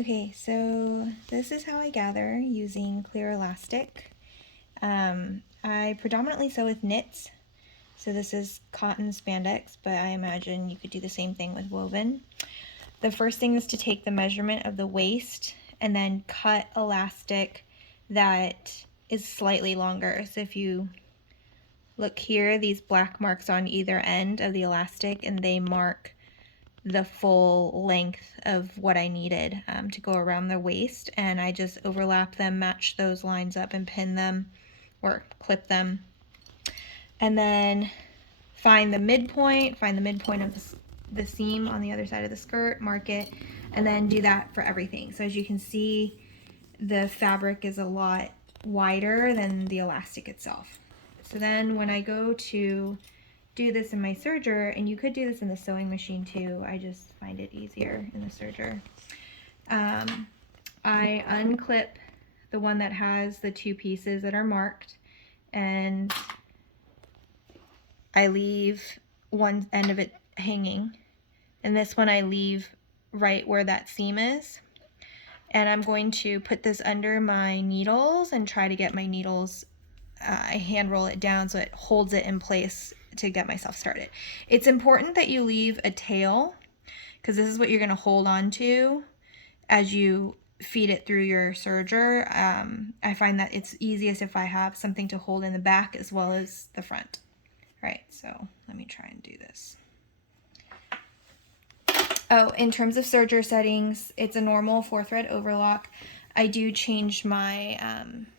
Okay, so this is how I gather using clear elastic. I predominantly sew with knits, so this is cotton spandex, but I imagine you could do the same thing with woven. The first thing is to take the measurement of the waist and then cut elastic that is slightly longer. So if you look here, these black marks on either end of the elastic, and they mark the full length of what I needed to go around the waist, and I just overlap them, match those lines up, and pin them or clip them, and then find the midpoint of the seam on the other side of the skirt, mark it, and then do that for everything. So as you can see, the fabric is a lot wider than the elastic itself. So then when I go to do this in my serger, and you could do this in the sewing machine too, I just find it easier in the serger. I unclip the one that has the two pieces that are marked, and I leave one end of it hanging, and this one I leave right where that seam is. And I'm going to put this under my needles and try to get my needles, I hand roll it down so it holds it in place to get myself started. It's important that you leave a tail, because this is what you're going to hold on to as you feed it through your serger. I find that it's easiest if I have something to hold in the back as well as the front. All right, so let me try and do this. Oh, in terms of serger settings, it's a normal 4-thread overlock. I do change my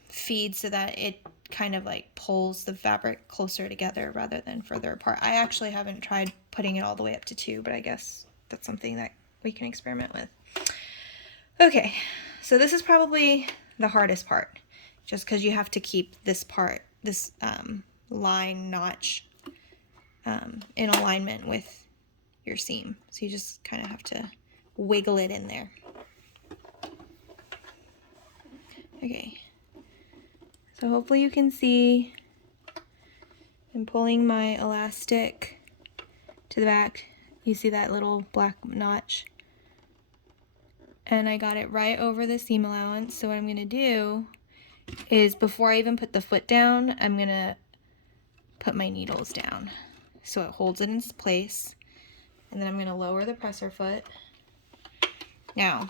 feed so that it kind of like pulls the fabric closer together rather than further apart. I actually haven't tried putting it all the way up to 2, but I guess that's something that we can experiment with. Okay, so this is probably the hardest part, just because you have to keep this part, this line notch in alignment with your seam. So you just kind of have to wiggle it in there. Okay, so hopefully you can see I'm pulling my elastic to the back. You see that little black notch? And I got it right over the seam allowance. So what I'm gonna do is, before I even put the foot down, I'm gonna put my needles down so it holds it in place. And then I'm gonna lower the presser foot. Now,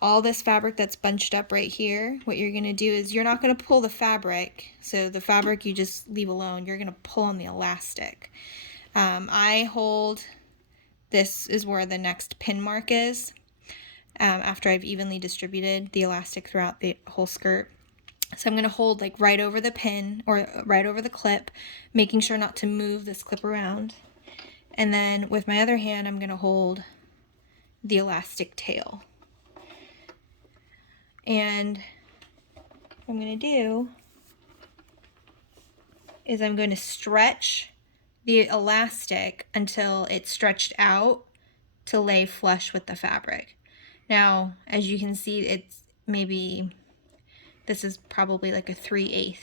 all this fabric that's bunched up right here, what you're gonna do is you're not gonna pull the fabric. So the fabric you just leave alone. You're gonna pull on the elastic. I hold, this is where the next pin mark is, after I've evenly distributed the elastic throughout the whole skirt. So I'm gonna hold like right over the pin, or right over the clip, making sure not to move this clip around. And then with my other hand, I'm gonna hold the elastic tail. And what I'm gonna do is I'm going to stretch the elastic until it's stretched out to lay flush with the fabric. Now, as you can see, it's maybe, this is probably like a 3/8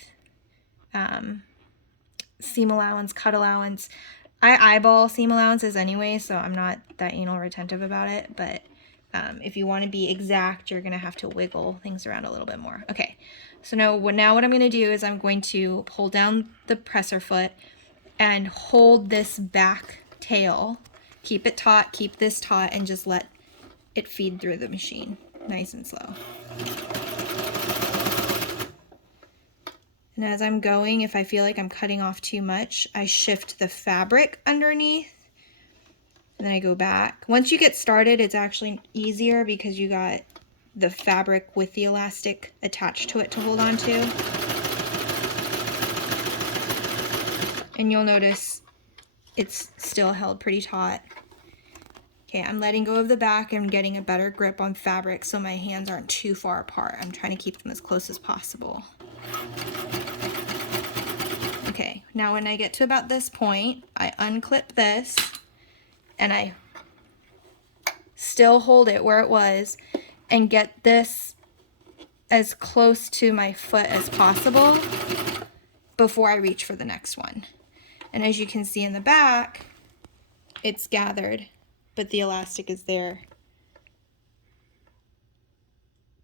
seam allowance, cut allowance. I eyeball seam allowances anyway, so I'm not that anal retentive about it, but if you want to be exact, you're going to have to wiggle things around a little bit more. Okay, so now what I'm going to do is I'm going to pull down the presser foot and hold this back tail. Keep it taut, keep this taut, and just let it feed through the machine, nice and slow. And as I'm going, if I feel like I'm cutting off too much, I shift the fabric underneath, and then I go back. Once you get started, it's actually easier because you got the fabric with the elastic attached to it to hold on to. And you'll notice it's still held pretty taut. Okay, I'm letting go of the back and getting a better grip on fabric so my hands aren't too far apart. I'm trying to keep them as close as possible. Okay, now when I get to about this point, I unclip this and I still hold it where it was and get this as close to my foot as possible before I reach for the next one. And as you can see in the back, it's gathered, but the elastic is there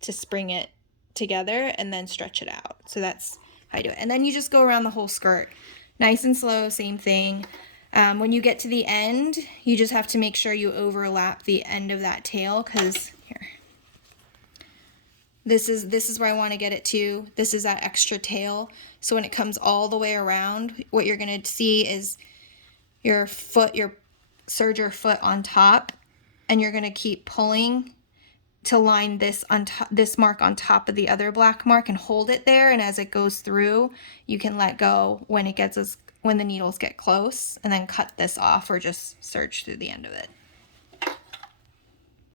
to spring it together and then stretch it out. So that's how I do it. And then you just go around the whole skirt. Nice and slow, same thing. When you get to the end, you just have to make sure you overlap the end of that tail, because here. This is where I want to get it to. This is that extra tail. So when it comes all the way around, what you're going to see is your foot, your serger foot on top, and you're going to keep pulling to line this on top, this mark on top of the other black mark, and hold it there. And as it goes through, you can let go when it gets when the needles get close, and then cut this off or just serge through the end of it.